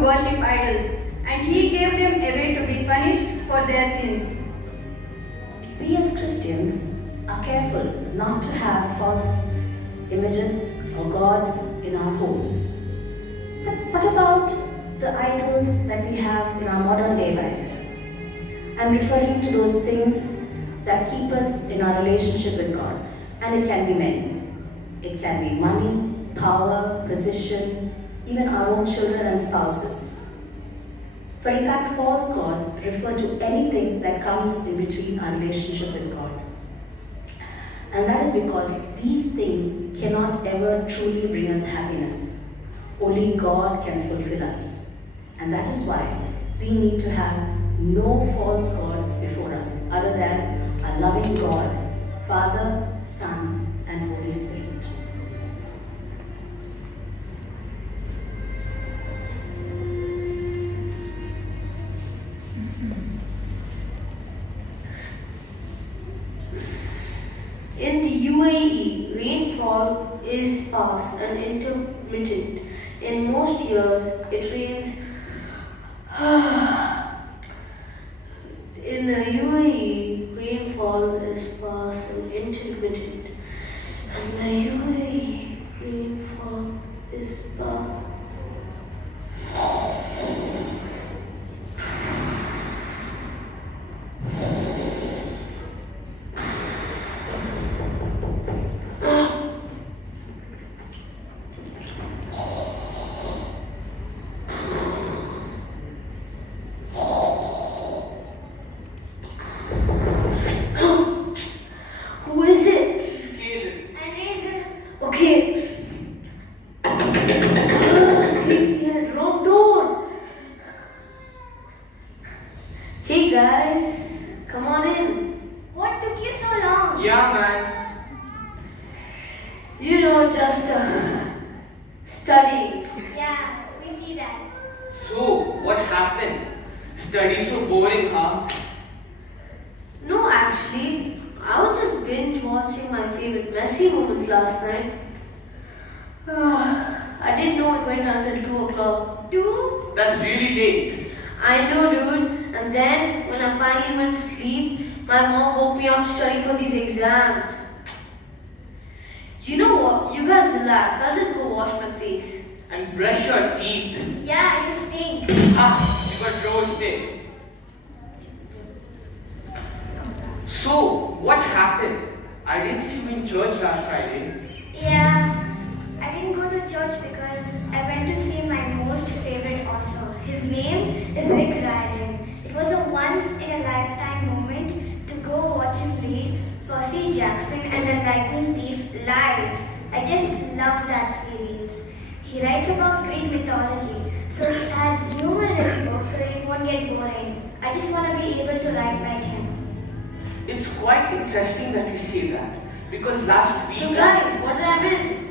worship idols, and he gave them away to be punished for their sins. We as Christians are careful not to have false images or gods in our homes. But what about the idols that we have in our modern day life? I'm referring to those things that keep us in our relationship with God, and it can be many. It can be money, power, position, even our own children and spouses. For in fact, false gods refer to anything that comes in between our relationship with God. And that is because these things cannot ever truly bring us happiness. Only God can fulfill us. And that is why we need to have no false gods before us other than a loving God, Father, Son, and Holy Spirit. In the UAE, rainfall is sparse and intermittent. In most years, it rains. In the UAE, rainfall is sparse and intermittent. In the UAE, rainfall is sparse. Who is it? Okay. Sleepyhead, wrong door. Hey guys, come on in. What took you so long? Yeah, man. You know, just studying. Yeah, we see that. So, what happened? Study so boring, huh? No, actually, I was just binge watching my favorite Messi moments last night. I didn't know it went until 2 o'clock. 2? That's really late. I know, dude. And then, when I finally went to sleep, my mom woke me up to study for these exams. You know what? You guys relax. I'll just go wash my face. And brush your teeth. Yeah, you stink. Ha! You got roasted. So, what happened? I didn't see you in church last Friday. Yeah, I didn't go to church because I went to see my most favorite author. His name is Rick Riordan. It was a once-in-a-lifetime moment to go watch him read Percy Jackson and the Lightning Thief live. I just love that series. He writes about Greek mythology, so he adds humor in his book so it won't get boring. I just want to be able to write like him. It's quite interesting that you say that. Because last week... So guys, what did I miss?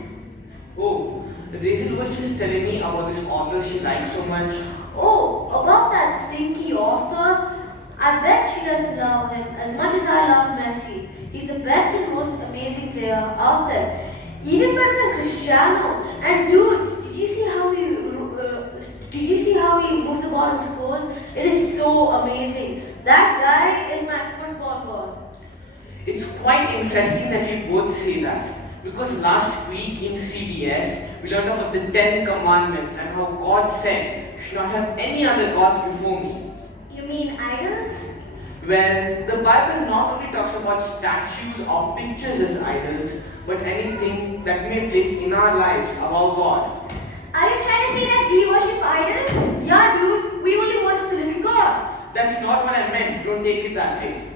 Oh, Rachel was just telling me about this author she likes so much. Oh, about that stinky author? I bet she doesn't love him as much as I love Messi. He's the best and most amazing player out there. Even better than Cristiano. And dude, did you see how he moves the ball and scores? It is so amazing. That guy is my football god. It's quite interesting that you both say that. Because last week in CBS, we learned about the 10 commandments and how God said, you should not have any other gods before me. You mean idols? Well, the Bible not only talks about statues or pictures as idols, but anything that we may place in our lives above God. Are you trying to say that we worship idols? Yeah, dude, we only worship the living God. That's not what I meant, don't take it that way.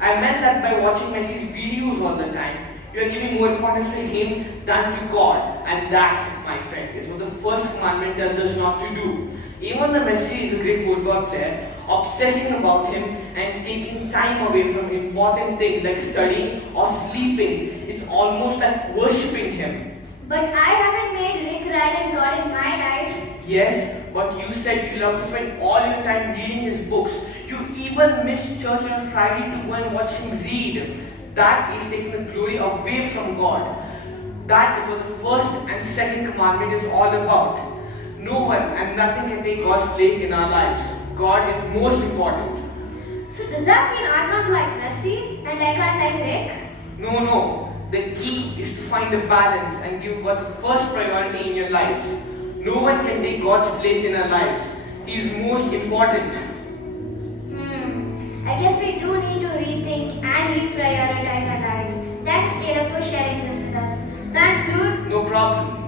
I meant that by watching Messi's videos all the time, you are giving more importance to him than to God. And that, my friend, is what the first commandment tells us not to do. Even though Messi is a great football player, obsessing about him and taking time away from important things like studying or sleeping is almost like worshipping him. But I haven't made Rick Riordan God in my life. Yes, but you said you love to spend all your time reading his books. You even missed church on Friday to go and watch him read. That is taking the glory away from God. That is what the first and second commandment is all about. No one and nothing can take God's place in our lives. God is most important. So does that mean I can't like Messi and I can't like Rick? No. The key is to find a balance and give God the first priority in your lives. No one can take God's place in our lives. He is most important. I guess we do need to rethink and reprioritize our lives. Thanks, Caleb, for sharing this with us. Thanks, dude. No problem.